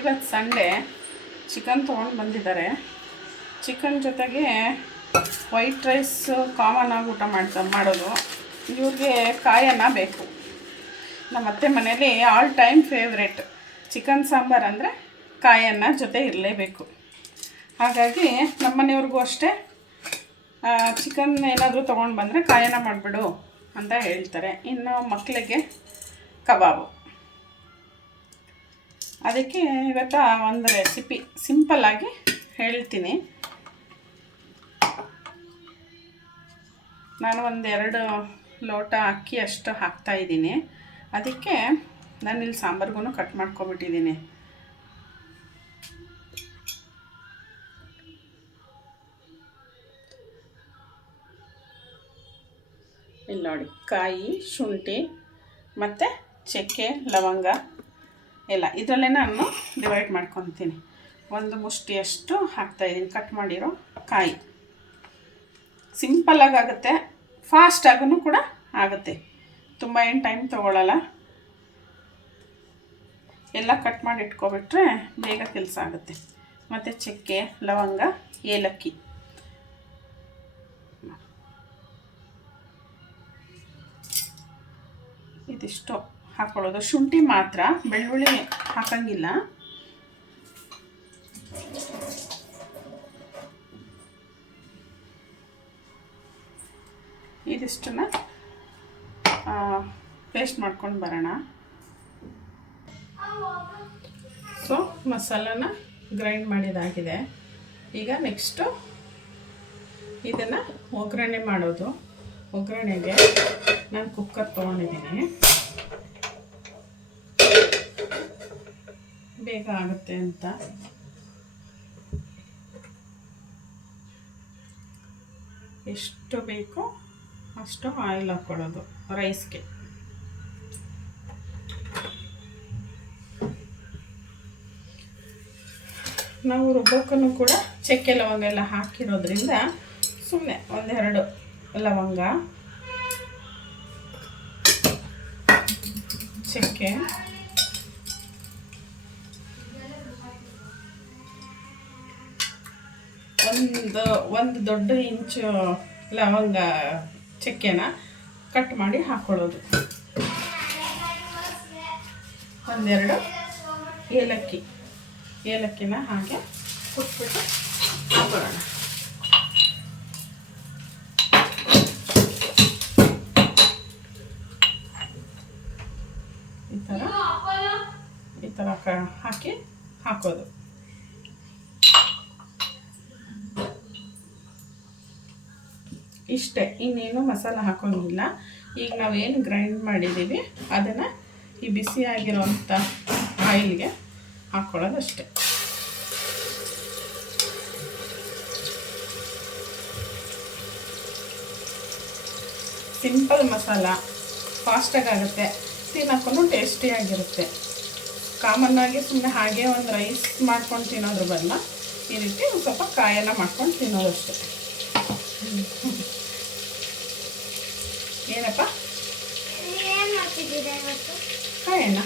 ಇವತ್ತು Sunday chicken ತೊಗೊಂಡು ಬಂದಿದ್ದಾರೆ. ಚಿಕನ್ ಜೊತೆಗೆ ವೈಟ್ ರೈಸು ಕಾಮನ್ ಆಗಿ ಊಟ ಮಾಡೋದು. ಇವ್ರಿಗೆ ಕಾಯನ್ನ ಬೇಕು. ನಮ್ಮ ಅತ್ತೆ ಮನೇಲಿ all time favourite chicken sambar ಅಂದರೆ ಕಾಯನ್ನ ಜೊತೆ ಇರಲೇಬೇಕು. ಹಾಗಾಗಿ ನಮ್ಮ ಮನೆಯವ್ರಿಗೂ ಅಷ್ಟೇ ಚಿಕನ್ ಏನಾದರೂ ತೊಗೊಂಡು ಬಂದರೆ ಕಾಯನ್ನ ಮಾಡಿಬಿಡು ಅಂತ ಹೇಳ್ತಾರೆ. ಇನ್ನು ಮಕ್ಕಳಿಗೆ ಕಬಾಬು. ಅದಕ್ಕೆ ಇವತ್ತು ಒಂದು ರೆಸಿಪಿ ಸಿಂಪಲ್ಲಾಗಿ ಹೇಳ್ತೀನಿ. ನಾನು ಒಂದೆರಡು ಲೋಟ ಅಕ್ಕಿ ಅಷ್ಟು ಹಾಕ್ತಾಯಿದ್ದೀನಿ. ಅದಕ್ಕೆ ನಾನಿಲ್ಲಿ ಸಾಂಬಾರ್ಗೂ ಕಟ್ ಮಾಡ್ಕೊಬಿಟ್ಟಿದ್ದೀನಿ. ಇಲ್ಲಿ ನೋಡಿ, ಕಾಯಿ, ಶುಂಠಿ ಮತ್ತು ಚಕ್ಕೆ, ಲವಂಗ ಎಲ್ಲ ಇದರಲ್ಲೇ ನಾನು ಡಿವೈಡ್ ಮಾಡ್ಕೊತೀನಿ. ಒಂದು ಮುಷ್ಟಿಯಷ್ಟು ಹಾಕ್ತಾಯಿದ್ದೀನಿ ಕಟ್ ಮಾಡಿರೋ ಕಾಯಿ. ಸಿಂಪಲ್ಲಾಗಿ ಆಗುತ್ತೆ, ಫಾಸ್ಟಾಗೂ ಕೂಡ ಆಗುತ್ತೆ, ತುಂಬ ಏನು ಟೈಮ್ ತೊಗೊಳ್ಳಲ್ಲ. ಎಲ್ಲ ಕಟ್ ಮಾಡಿ ಇಟ್ಕೊಬಿಟ್ರೆ ಬೇಗ ಕೆಲಸ ಆಗುತ್ತೆ. ಮತ್ತು ಚಕ್ಕೆ, ಲವಂಗ, ಏಲಕ್ಕಿ ಇದಿಷ್ಟು ಹಾಕ್ಕೊಳ್ಳೋದು. ಶುಂಠಿ ಮಾತ್ರ, ಬೆಳ್ಳುಳ್ಳಿ ಹಾಕಂಗಿಲ್ಲ. ಇದಿಷ್ಟನ್ನ ಪೇಸ್ಟ್ ಮಾಡ್ಕೊಂಡು ಬರೋಣ. ಸೊ ಮಸಾಲನ ಗ್ರೈಂಡ್ ಮಾಡಿದಾಗಿದೆ. ಈಗ ನೆಕ್ಸ್ಟು ಇದನ್ನು ಒಗ್ಗರಣೆ ಮಾಡೋದು. ಒಗ್ಗರಣೆಗೆ ನಾನು ಕುಕ್ಕರ್ ತೊಗೊಂಡಿದ್ದೀನಿ, ಬೇಗ ಆಗುತ್ತೆ ಅಂತ. ಎಷ್ಟು ಬೇಕೋ ಅಷ್ಟು ಆಯಿಲ್ ಹಾಕ್ಕೊಳ್ಳೋದು ರೈಸ್ಗೆ. ನಾವು ರುಬ್ಬಕ್ಕೂ ಕೂಡ ಚಕ್ಕೆ ಲವಂಗ ಎಲ್ಲ ಹಾಕಿರೋದ್ರಿಂದ ಸುಮ್ಮನೆ ಒಂದೆರಡು ಲವಂಗ, ಚಕ್ಕೆ, ಒಂದು ದೊಡ್ಡ ಇಂಚು ಲವಂಗ ಚಕ್ಕೆನ ಕಟ್ ಮಾಡಿ ಹಾಕ್ಕೊಳ್ಳೋದು. ಒಂದೆರಡು ಏಲಕ್ಕಿನ ಹಾಗೆ ಕುಟ್ಬಿಟ್ಟು ಹಾಕೊಳ್ಳೋಣ. ಈ ಥರ ಹಾಕೋದು. ಇಷ್ಟೇ, ಇನ್ನೇನು ಮಸಾಲ ಹಾಕೋಂಗಿಲ್ಲ. ಈಗ ನಾವೇನು ಗ್ರೈಂಡ್ ಮಾಡಿದ್ದೀವಿ ಅದನ್ನು ಈ ಬಿಸಿಯಾಗಿರೋಂಥ ಆಯಿಲ್ಗೆ ಹಾಕ್ಕೊಳ್ಳೋದಷ್ಟೇ. ಸಿಂಪಲ್ ಮಸಾಲ, ಫಾಸ್ಟಾಗಿ ಆಗುತ್ತೆ, ತಿನ್ನೋಕ್ಕೂ ಟೇಸ್ಟಿಯಾಗಿರುತ್ತೆ. ಕಾಮನ್ನಾಗಿ ಸುಮ್ಮನೆ ಹಾಗೆ ಒಂದು ರೈಸ್ ಮಾಡ್ಕೊಂಡು ತಿನ್ನೋದ್ರ ಬದಲ ಈ ರೀತಿ ಒಂದು ಸ್ವಲ್ಪ ಕಾಯೆಲ್ಲ ಮಾಡ್ಕೊಂಡು ತಿನ್ನೋದಷ್ಟೇ. ಏನಪ್ಪ ಕಾಯಣ್ಣ?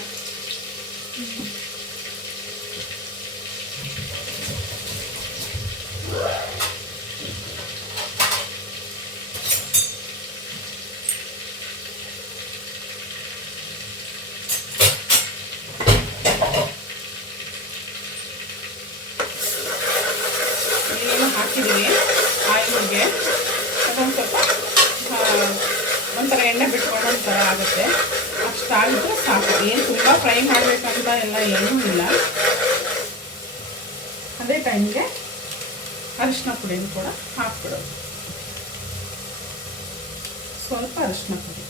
ಏನು ಹಾಕಿದ್ದೀವಿ ಆಯಿಲ್ಗೆ, ಅದೊಂದು ಸ್ವಲ್ಪ ಒಂಥರ ಎಣ್ಣೆ ಬಿಟ್ಕೊಂಡು ಒಂಥರ ಆಗುತ್ತೆ. ಅಷ್ಟಾಗಿದ್ರೆ ಸಾಕು. ಏನು ತುಂಬ ಫ್ರೈ ಮಾಡಬೇಕಂತ ಎಲ್ಲ ಏನೂ ಇಲ್ಲ. ಅದೇ ಟೈಮ್ಗೆ ಅರಿಶಿನ ಪುಡಿನ ಕೂಡ ಹಾಕ್ಬಿಡೋದು. ಸ್ವಲ್ಪ ಅರಿಶಿನ ಪುಡಿ,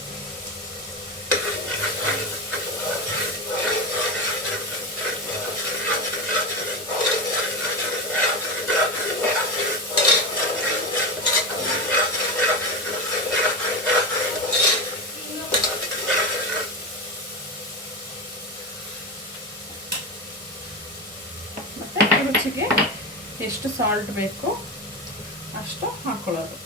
ಮತ್ತು ರುಚಿಗೆ ಎಷ್ಟು ಸಾಲ್ಟ್ ಬೇಕು ಅಷ್ಟು ಹಾಕ್ಕೊಳ್ಳೋದು.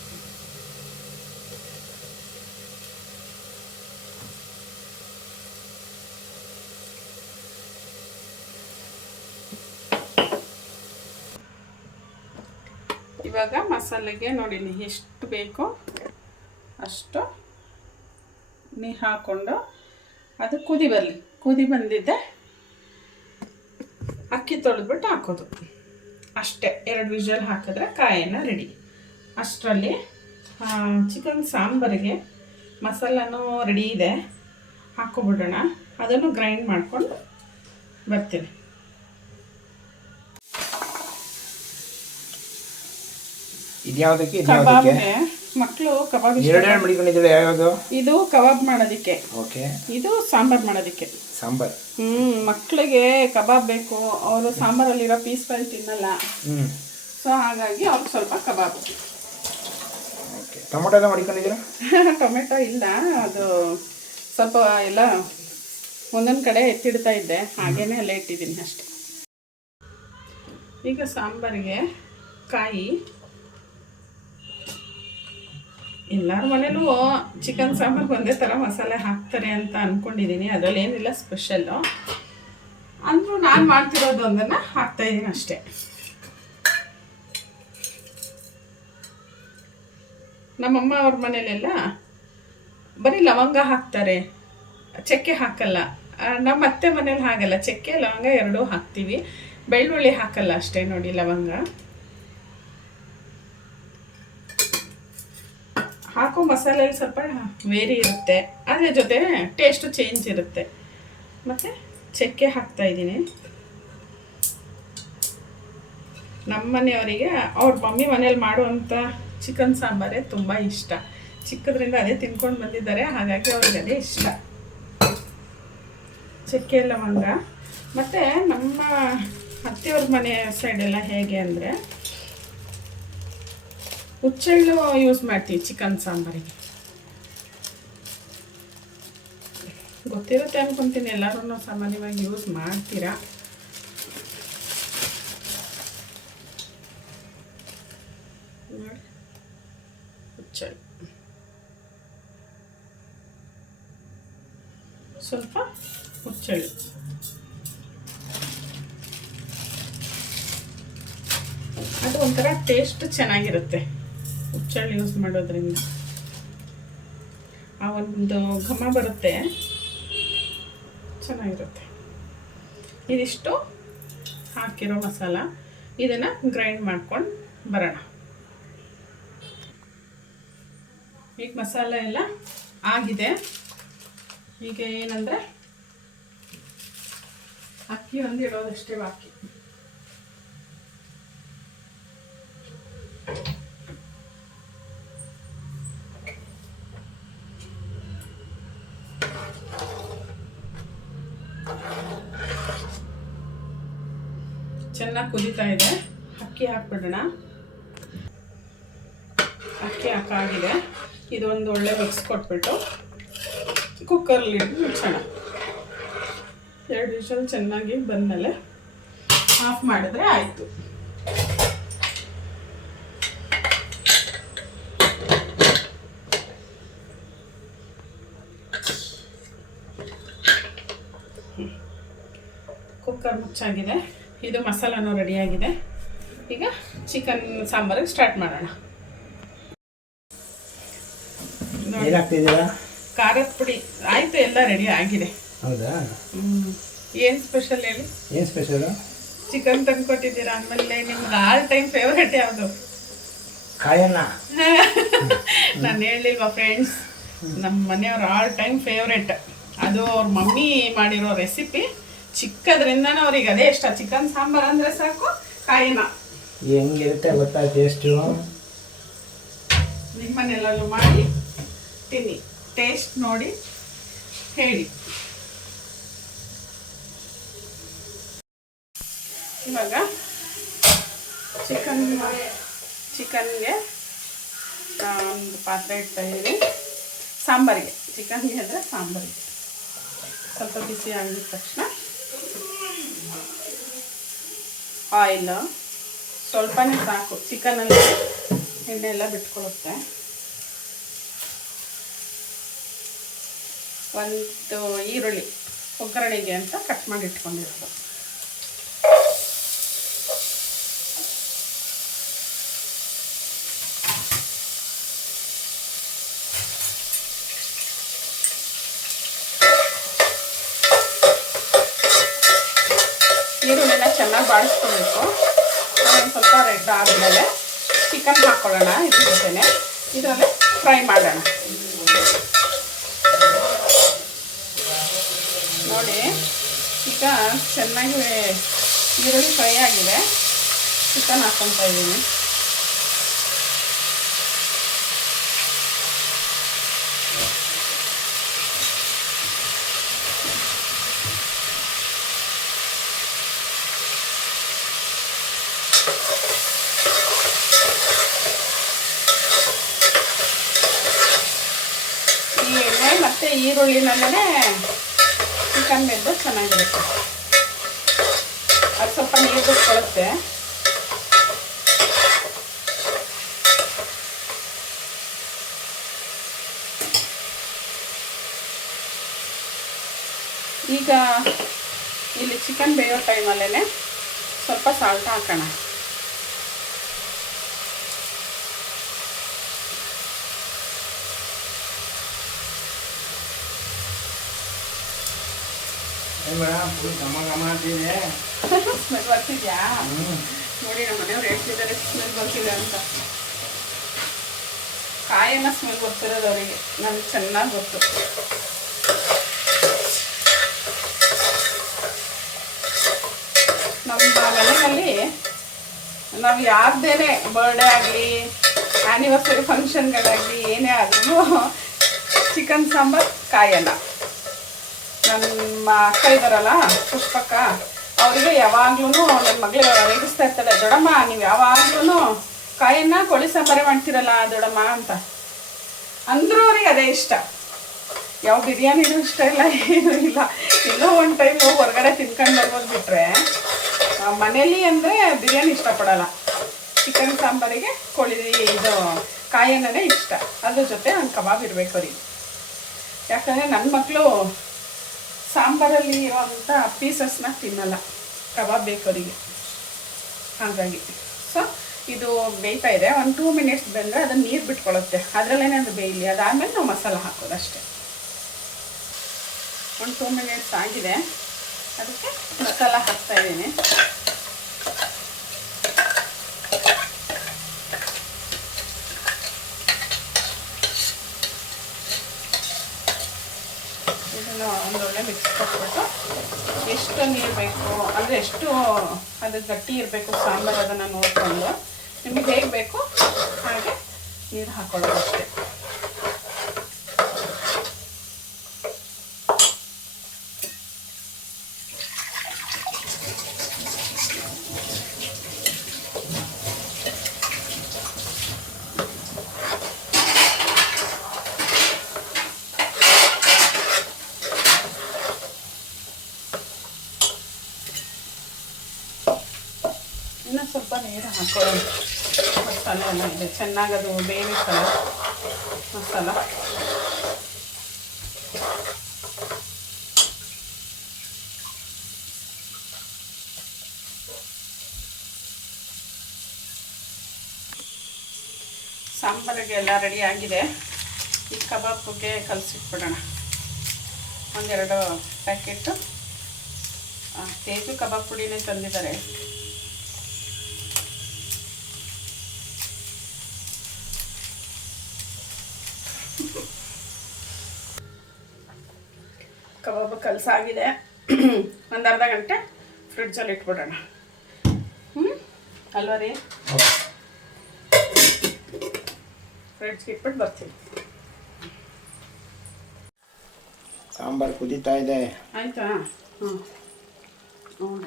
ಇವಾಗ ಮಸಾಲೆಗೆ ನೋಡಿ ಎಷ್ಟು ಬೇಕೋ ಅಷ್ಟು ನೀರು ಹಾಕ್ಕೊಂಡು ಅದು ಕುದಿ ಬಂದಿದ್ದೆ ಅಕ್ಕಿ ತೊಳೆದ್ಬಿಟ್ಟು ಹಾಕೋದು ಅಷ್ಟೇ. 2 ವಿಷಲ್ ಹಾಕಿದ್ರೆ ಕಾಯಿನ ರೆಡಿ. ಅಷ್ಟರಲ್ಲಿ ಚಿಕನ್ ಸಾಂಬಾರಿಗೆ ಮಸಾಲನೂ ರೆಡಿ ಇದೆ, ಹಾಕ್ಕೊಬಿಡೋಣ. ಅದನ್ನು ಗ್ರೈಂಡ್ ಮಾಡ್ಕೊಂಡು ಬರ್ತೀನಿ. ಇದ್ಯಾವುದಕ್ಕೆ ಮಕ್ಕಳು ಕಬಾಬ್ ಯಾವುದು? ಇದು ಕಬಾಬ್ ಮಾಡೋದಕ್ಕೆ, ಓಕೆ. ಇದು ಸಾಂಬಾರ್ ಮಾಡೋದಕ್ಕೆ. ಸಾಂಬಾರ್. ಮಕ್ಕಳಿಗೆ ಕಬಾಬ್ ಬೇಕು, ಅವರು ಸಾಂಬಾರಲ್ಲಿರೋ ಪೀಸ್ ಫ್ರೈ ತಿನ್ನಲ್ಲ. ಸೊ ಹಾಗಾಗಿ ಅವ್ರಿಗೆ ಸ್ವಲ್ಪ ಕಬಾಬ್. ಟೊಮೊಟೊ ಎಲ್ಲ ಮಡಿಕೊಂಡಿದ್ದೀರಾ? ಟೊಮೆಟೊ ಇಲ್ಲ, ಅದು ಸ್ವಲ್ಪ ಎಲ್ಲ ಒಂದೊಂದು ಕಡೆ ಎತ್ತಿಡ್ತಾ ಇದ್ದೆ, ಹಾಗೇನೆ ಎಲ್ಲ ಇಟ್ಟಿದ್ದೀನಿ ಅಷ್ಟೆ. ಈಗ ಸಾಂಬಾರಿಗೆ ಕಾಯಿ, ಎಲ್ಲರ ಮನೇಲೂ ಚಿಕನ್ ಸಾಂಬಾರ್ಗೆ ಒಂದೇ ಥರ ಮಸಾಲೆ ಹಾಕ್ತಾರೆ ಅಂತ ಅಂದ್ಕೊಂಡಿದ್ದೀನಿ. ಅದರಲ್ಲಿ ಏನಿಲ್ಲ ಸ್ಪೆಷಲ್ಲು, ಅಂದರೂ ನಾನು ಮಾಡ್ತಿರೋದು ಒಂದನ್ನು ಹಾಕ್ತಾಯಿದ್ದೀನಿ ಅಷ್ಟೇ. ನಮ್ಮಮ್ಮ ಅವ್ರ ಮನೇಲೆಲ್ಲ ಬರೀ ಲವಂಗ ಹಾಕ್ತಾರೆ, ಚಕ್ಕೆ ಹಾಕಲ್ಲ. ನಮ್ಮ ಅತ್ತೆ ಮನೇಲಿ ಹಾಗಲ್ಲ, ಚಕ್ಕೆ ಲವಂಗ ಎರಡೂ ಹಾಕ್ತೀವಿ, ಬೆಳ್ಳುಳ್ಳಿ ಹಾಕಲ್ಲ ಅಷ್ಟೇ. ನೋಡಿ ಲವಂಗ ಹಾಕೋ ಮಸಾಲೆಯಲ್ಲಿ ಸ್ವಲ್ಪ ವೇರಿ ಇರುತ್ತೆ, ಅದ್ರ ಜೊತೆ ಟೇಸ್ಟು ಚೇಂಜ್ ಇರುತ್ತೆ. ಮತ್ತು ಚಕ್ಕೆ ಹಾಕ್ತಾಯಿದ್ದೀನಿ. ನಮ್ಮ ಮನೆಯವರಿಗೆ ಅವ್ರ ಮಮ್ಮಿ ಮನೇಲಿ ಮಾಡುವಂಥ ಚಿಕನ್ ಸಾಂಬಾರೇ ತುಂಬ ಇಷ್ಟ. ಚಿಕ್ಕದ್ರಿಂದ ಅದೇ ತಿನ್ಕೊಂಡು ಬಂದಿದ್ದಾರೆ, ಹಾಗಾಗಿ ಅವ್ರಿಗೆ ಅದೇ ಇಷ್ಟ. ಚಕ್ಕೆ ಲವಂಗ. ಮತ್ತು ನಮ್ಮ ಅತ್ತೆಯವ್ರ ಮನೆ ಸೈಡೆಲ್ಲ ಹೇಗೆ ಅಂದರೆ ಹುಚ್ಚೆಳ್ಳು ಯೂಸ್ ಮಾಡ್ತೀವಿ ಚಿಕನ್ ಸಾಂಬಾರಿಗೆ. ಗೊತ್ತಿರುತ್ತೆ ಅನ್ಕೊತೀನಿ, ಎಲ್ಲರೂ ಸಾಮಾನ್ಯವಾಗಿ ಯೂಸ್ ಮಾಡ್ತೀರಾ. ನೋಡಿ ಹುಚ್ಚೆಳ್ಳು, ಸ್ವಲ್ಪ ಹುಚ್ಚೆಳ್ಳು. ಅದು ಒಂಥರ ಟೇಸ್ಟ್ ಚೆನ್ನಾಗಿರುತ್ತೆ ಹುಚ್ಚೆಳ್ಳು ಯೂಸ್ ಮಾಡೋದ್ರಿಂದ. ಆ ಒಂದು ಘಮ ಬರುತ್ತೆ, ಚೆನ್ನಾಗಿರುತ್ತೆ. ಇದಿಷ್ಟು ಹಾಕಿರೋ ಮಸಾಲ, ಇದನ್ನು ಗ್ರೈಂಡ್ ಮಾಡ್ಕೊಂಡು ಬರೋಣ. ಈಗ ಮಸಾಲೆ ಎಲ್ಲ ಆಗಿದೆ. ಈಗ ಏನಂದರೆ ಅಕ್ಕಿ ಒಂದು ಇಡೋದಷ್ಟೇ ಬಾಕಿ. ಚೆನ್ನಾಗಿ ಕುದೀತಾ ಇದೆ, ಅಕ್ಕಿ ಹಾಕ್ಬಿಡೋಣ. ಅಕ್ಕಿ ಹಾಕಾಗಿದೆ. ಇದೊಂದು ಒಳ್ಳೆ ಮಿಕ್ಸ್ ಕೊಟ್ಬಿಟ್ಟು ಕುಕ್ಕರ್ಲಿ ಮುಚ್ಚೋಣ. 2 ವಿಷಲ್ ಚೆನ್ನಾಗಿ ಬಂದಮೇಲೆ ಆಫ್ ಮಾಡಿದ್ರೆ ಆಯಿತು. ಕುಕ್ಕರ್ ಮುಚ್ಚಾಗಿದೆ. ಇದು ಮಸಾಲನೂ ರೆಡಿಯಾಗಿದೆ. ಈಗ ಚಿಕನ್ ಸಾಂಬಾರಿಗೆ ಸ್ಟಾರ್ಟ್ ಮಾಡೋಣ. ಖಾರದ ಪುಡಿ ಆಯಿತು, ಎಲ್ಲ ರೆಡಿ ಆಗಿದೆ. ಹೌದಾ? ಏನು ಸ್ಪೆಷಲ್ ಹೇಳಿ? ಏನು ಸ್ಪೆಷಲ್? ಚಿಕನ್ ತಂದು ಕೊಟ್ಟಿದ್ದೀರಾ. ಆಮೇಲೆ ನಿಮ್ಗೆ ಆಲ್ ಟೈಮ್ ಫೇವ್ರೇಟ್ ಯಾವುದು? ಕಾಯನ್ನ. ನಾನು ಹೇಳಿಲ್ವಾ ಫ್ರೆಂಡ್ಸ್, ನಮ್ಮ ಮನೆಯವ್ರ ಆಲ್ ಟೈಮ್ ಫೇವ್ರೇಟ್ ಅದು. ಅವ್ರ ಮಮ್ಮಿ ಮಾಡಿರೋ ರೆಸಿಪಿ ಚಿಕ್ಕದ್ರಿಂದನೂ ಅವ್ರಿಗೆ ಅದೇ ಇಷ್ಟ. ಚಿಕನ್ ಸಾಂಬಾರು ಅಂದರೆ ಸಾಕು, ಕಾಯಿನ. ಹೆಂಗಿರುತ್ತೆ ಗೊತ್ತಾ ಟೇಸ್ಟು? ನಿಮ್ಮನೆಲ್ಲೂ ಮಾಡಿ ತಿನ್ನಿ, ಟೇಸ್ಟ್ ನೋಡಿ ಹೇಳಿ. ಇವಾಗ ಚಿಕನ್ಗೆ ಒಂದು ಪಾತ್ರೆ ಇಡ್ತಾಯಿದ್ದೀನಿ. ಸಾಂಬಾರಿಗೆ, ಚಿಕನ್ಗೆ ಅಂದರೆ ಸಾಂಬಾರಿಗೆ ಸ್ವಲ್ಪ ಬಿಸಿ ಆಗಿದ ತಕ್ಷಣ ಆಯಿಲ್ ಸ್ವಲ್ಪನೇ ಸಾಕು. ಚಿಕನಲ್ಲಿ ಎಣ್ಣೆ ಎಲ್ಲ ಬಿಟ್ಕೊಳ್ಳುತ್ತೆ. ಒಂದು ಈರುಳ್ಳಿ ಒಗ್ಗರಣೆಗೆ ಅಂತ ಕಟ್ ಮಾಡಿ ಈರುಳ್ಳಿನ ಚೆನ್ನಾಗಿ ಬಾಡಿಸ್ಕೊಬೇಕು. ಒಂದು ಸ್ವಲ್ಪ ರೆಡ್ ಆದಮೇಲೆ ಚಿಕನ್ ಹಾಕ್ಕೊಳ್ಳೋಣ. ಇದ್ರ ಜೊತೆನೆ ಇದರಲ್ಲಿ ಫ್ರೈ ಮಾಡೋಣ. ನೋಡಿ ಈಗ ಚೆನ್ನಾಗಿ ಈರುಳ್ಳಿ ಫ್ರೈ ಆಗಿದೆ. ಚಿಕನ್ ಹಾಕ್ಕೊತಾ ಇದ್ದೀನಿ. ಈ ಎಣ್ಣೆ ಮತ್ತು ಈರುಳ್ಳಿನಲ್ಲೇ ಚಿಕನ್ ಬೆಂದು ಚೆನ್ನಾಗಿರುತ್ತೆ. ಅದು ಸ್ವಲ್ಪ ನೀರು ಬಿಟ್ಕೊಳ್ಳುತ್ತೆ. ಈಗ ಇಲ್ಲಿ ಚಿಕನ್ ಬೇಯೋ ಟೈಮಲ್ಲೇ ಸ್ವಲ್ಪ ಸಾಲ್ಟ್ ಹಾಕೋಣ. ಸ್ಮೆಲ್ ಬರ್ತಿದ್ಯಾ? ನೋಡಿ ನಮ್ಮ ಮನೆಯವ್ರು ಹೇಳ್ತಿದ್ದಾರೆ ಸ್ಮೆಲ್ ಬರ್ತಿದೆ ಅಂತ. ಕಾಯಿನ ಸ್ಮೆಲ್ ಬರ್ತಿರೋದು ಅವರಿಗೆ, ನಮ್ಗೆ ಚೆನ್ನಾಗಿ ಗೊತ್ತು. ನಮ್ಮ ಮನೆಯಲ್ಲಿ ನಾವು ಯಾರ್ದೇನೆ ಬರ್ಡೇ ಆಗಲಿ, ಆ್ಯನಿವರ್ಸರಿ ಫಂಕ್ಷನ್ಗಳಾಗಲಿ, ಏನೇ ಆದ್ರೂ ಚಿಕನ್ ಸಾಂಬಾರು ಕಾಯಲ್ಲ. ನಮ್ಮ ಅಕ್ಕ ಇದ್ದಾರಲ್ಲ ಪುಷ್ಪಕ್ಕ, ಅವರಿಗೆ ಯಾವಾಗ್ಲೂ ನನ್ನ ಮಗಳು ರೇಗಿಸ್ತಾ ಇರ್ತಾಳೆ, ದೊಡ್ಡಮ್ಮ ನೀವು ಯಾವಾಗ್ಲೂ ಕಾಯನ್ನ ಕೋಳಿ ಸಾಂಬಾರೇ ಮಾಡ್ತೀರಲ್ಲ ದೊಡ್ಡಮ್ಮ ಅಂತ. ಅಂದ್ರೂ ಅವ್ರಿಗೆ ಅದೇ ಇಷ್ಟ. ಯಾವ ಬಿರಿಯಾನಿನೂ ಇಷ್ಟ ಇಲ್ಲ, ಏನೂ ಇಲ್ಲ. ಇನ್ನೂ ಒಂದು ಟೈಮು ಹೊರಗಡೆ ತಿನ್ಕೊಂಡು ಬರ್ಬೋದು ಬಿಟ್ರೆ, ಮನೇಲಿ ಅಂದರೆ ಬಿರಿಯಾನಿ ಇಷ್ಟಪಡಲ್ಲ. ಚಿಕನ್ ಸಾಂಬಾರಿಗೆ ಕೋಳಿ ಇದು ಕಾಯನ್ನೇ ಇಷ್ಟ. ಅದ್ರ ಜೊತೆ ಒಂದು ಕಬಾಬ್ ಇರಬೇಕು ಅವ್ರಿಗೆ. ಯಾಕಂದರೆ ನನ್ನ ಮಕ್ಕಳು ಸಾಂಬಾರಲ್ಲಿ ಇರೋವಂಥ ಪೀಸಸ್ನ ತಿನ್ನಲ್ಲ, ಕಬಾಬ್ ಬೇಕು ಅವರಿಗೆ. ಹಾಗಾಗಿ ಸೊ ಇದು ಬೇಯ್ತಾ ಇದೆ. ಒಂದು 2 ಮಿನಿಟ್ಸ್ ಬೆಂದರೆ ಅದನ್ನು ನೀರು ಬಿಟ್ಕೊಳ್ಳುತ್ತೆ. ಅದರಲ್ಲೇನೆ ಅದು ಬೇಯಲಿ. ಅದಾದಮೇಲೆ ನಾವು ಮಸಾಲ ಹಾಕೋದು ಅಷ್ಟೇ. ಒಂದು 2 ಮಿನಿಟ್ಸ್ ಆಗಿದೆ. ಅದಕ್ಕೆ ಮಸಾಲ ಹಾಕ್ತಾಯಿದ್ದೀನಿ. ಇದನ್ನು ಒಂದೊಳ್ಳೆ ಮಿಕ್ಸ್ ಕೊಟ್ಬಿಟ್ಟು ಎಷ್ಟು ನೀರು ಬೇಕು ಅಂದರೆ ಎಷ್ಟು ಅದು ಗಟ್ಟಿ ಇರಬೇಕು ಸಾಂಬಾರು ಅದನ್ನು ನೋಡಿಕೊಂಡು ನಿಮಗೆ ಹೇಗೆ ಬೇಕು ಹಾಗೆ ನೀರು ಹಾಕೊಳ್ಳೋದು ಅಷ್ಟೇ. ಇನ್ನು ಸ್ವಲ್ಪ ನೀರು ಹಾಕೊಳ್ಳೋಣ. ಮಸಾಲೆ ಎಲ್ಲ ಇದೆ ಚೆನ್ನಾಗದು ಬೇಯಿಸಲ್ಲ ಮಸಾಲ. ಸಾಂಬಾರಿಗೆ ಎಲ್ಲ ರೆಡಿ ಆಗಿದೆ. ಈ ಕಬಾಬ್ಗೆ ಕಲಸಿಟ್ಬಿಡೋಣ. ಒಂದೆರಡು ಪ್ಯಾಕೆಟು ತೇಜು ಕಬಾಬ್ ಪುಡಿನೇ ತಂದಿದ್ದಾರೆ. ಕಬಾಬ್ ಕಲಸಾಗಿದೆ. ಒಂದು ಅರ್ಧ ಗಂಟೆ ಫ್ರಿಡ್ಜಲ್ಲಿ ಇಟ್ಬಿಡೋಣ. ಅಲ್ವಾ ರೀ? ಫ್ರಿಡ್ಜ್ಗೆ ಇಟ್ಬಿಟ್ಟು ಬರ್ತೀನಿ. ಸಾಂಬಾರು ಕುದೀತಾ ಇದೆ. ಆಯಿತಾ? ಹ್ಞೂ ನೋಡೋಣ.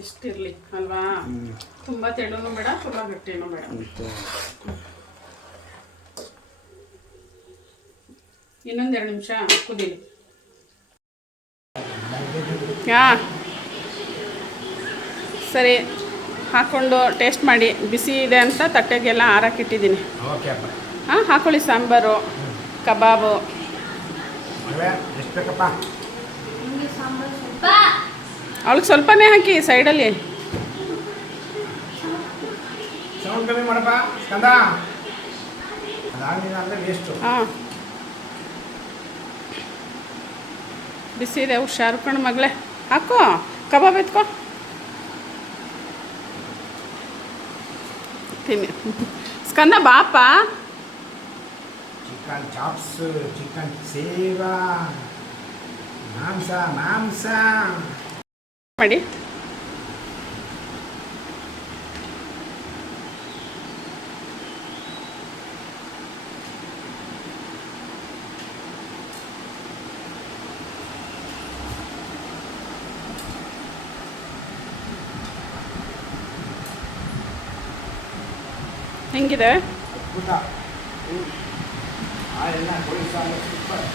ಇಷ್ಟಿರಲಿ ಅಲ್ವಾ? ತುಂಬ ತೆಳುನೂ ಬೇಡ, ತುಂಬ ಗಟ್ಟಿನೂ ಬೇಡ. ಇನ್ನೊಂದು 2 ನಿಮಿಷ ಕುದೀಲಿ. ಹಾಂ ಸರಿ, ಹಾಕ್ಕೊಂಡು ಟೇಸ್ಟ್ ಮಾಡಿ. ಬಿಸಿ ಇದೆ ಅಂತ ತಟ್ಟೆಗೆಲ್ಲ ಆರಾಕಿಟ್ಟಿದ್ದೀನಿ. ಹಾಂ ಹಾಕೊಳ್ಳಿ. ಸಾಂಬಾರು ಕಬಾಬು ಅವಳಿಗೆ ಸ್ವಲ್ಪನೇ ಹಾಕಿ ಸೈಡಲ್ಲಿ. ಅದಾಗಲಿಲ್ಲ ಅಂದರೆ ವೇಸ್ಟು. ಹಾಂ ಬಿಸಿ ಇದೆ ಹುಷಾರು ಕಣ್ ಮಗಳೇ. ಹಾಕೋ ಕಬಾಬ್ ಎತ್ಕೋ ತಿನ್ನಿ. ಸ್ಕಂದ ಬಾಪ. ಚಿಕನ್ ಚಾಪ್ಸ್, ಚಿಕನ್ ಸೇವಾ, ಮಾಂಸ ಮಾಂಸ ಮಾಡಿ. ಹೆಂಗಿದೆ? ಅದ್ಭುತ. ಆ ಎಲ್ಲ ಕೋಳಿ ಸಾರು ಸೂಪರ್.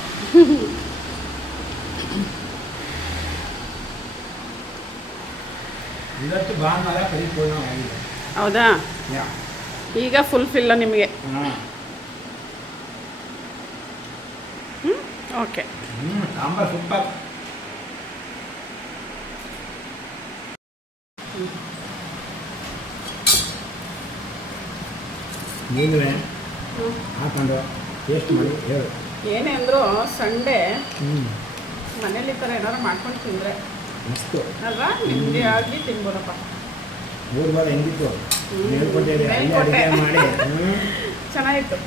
ಇವತ್ತು ಭಾನುವಾರ ಪರಿಪೂರ್ಣವಾಗಿದೆ. ಹೌದಾ? ಯಾ. ಈಗ ಫುಲ್ಫಿಲ್ಲ ನಿಮಗೆ. ಹಾಂ. ಓಕೆ. ಸಾಂಬಾರು ಸೂಪರ್. ನೀವೇ ಹಾಕೊಂಡು ಟೇಸ್ಟ್ ಮಾಡಿ ಹೇಳು. ಏನೇ ಅಂದರೂ ಸಂಡೇ ಹ್ಞೂ ಮನೇಲಿ ಈ ಥರ ಏನಾದ್ರು ಮಾಡ್ಕೊಂಡು ತಿಂದರೆ ಮಸ್ತು ಅಲ್ವಾ? ನಿಮಗೆ ಆಗಿ ತಿನ್ಬೋದಪ್ಪ. 3 ವಾರ ಹೆಂಗಿತ್ತು ಹೇಳ್ಕೊಟ್ಟಿರಿ, ಅಲ್ಲೇ ಮೇಲ್ಕೋಟೆ. ಅಡುಗೆ ಮಾಡಿ. ಚೆನ್ನಾಗಿತ್ತು.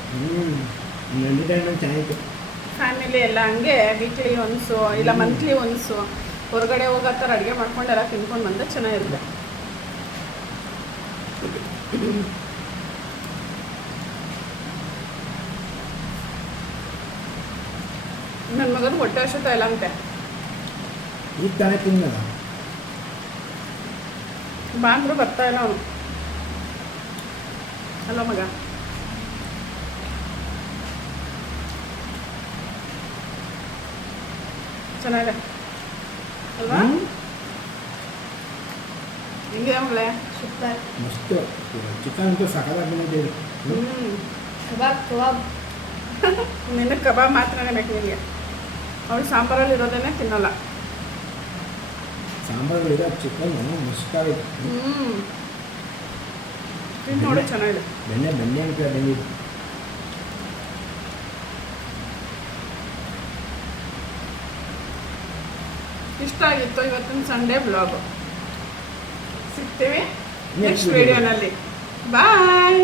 ಎಂಟರ್ಟೈನ್ಮೆಂಟ್ ಚೆನ್ನಾಗಿತ್ತು. ಫ್ಯಾಮಿಲಿ ಎಲ್ಲ ಹಂಗೆ ವೀಕ್ಲಿ ಒನ್ಸು ಇಲ್ಲ ಮಂತ್ಲಿ ಒನ್ಸು ಹೊರಗಡೆ ಹೋಗೋ ಥರ ಅಡುಗೆ ಮಾಡ್ಕೊಂಡು ಎಲ್ಲ ತಿನ್ಕೊಂಡು ಬಂದರೆ ಚೆನ್ನಾಗಿರುತ್ತೆ. ನನ್ನ ಮಗನ ಹೊಟ್ಟೆ ಹಸಿತಾ ಇಲ್ಲ ಅಂತೆ. ಈಗ ತಾನೇ ತಿನ್ನಲ್ಲ. ಬಾಂದ್ರು ಬರ್ತಾ ಇಲ್ಲ ಅವನು. ಅಲ್ಲ ಮಗ? ಚೆನ್ನಾಗಿದೆ ಅಲ್ವಾ? ಹೆಂಗಿದೆ ಮಗಳೇ? ಸೂಪರ್. ಮಸ್ತು. ಚಿಕನ್ ಅಂತೂ ಸಕಲಾಗಿ ಬಂದಿದ್ದೀವಿ. ಕಬಾಬ್ ಕಬಾಬ್. ನಿನ್ನ ಕಬಾಬ್ ಮಾತ್ರನೇ ಬೇಕು ನಿನಗೆ. ಅವಳು ಸಾಂಬಾರಲ್ಲಿ ಇರೋದೇನೆ ತಿನ್ನಲ್ಲ. ಸಾಂಬಾರಲ್ಲಿರೋ ಚಿಕನ್ ಮಸ್ತಾಗಿದೆ. ತಿಂದು ನೋಡಿ ಚೆನ್ನಾಗಿದೆ. ಬೆಣ್ಣೆ ಬೆಣ್ಣೆ ಅಂತ ಬಂದಿದ್ದು. ಇಷ್ಟ ಆಗಿತ್ತು ಇವತ್ತಿನ ಸಂಡೇ ಬ್ಲಾಗು. ಸಿಗ್ತೀವಿ ನೆಕ್ಸ್ಟ್ video. ವಿಡಿಯೋನಲ್ಲಿ. ಬಾಯ್.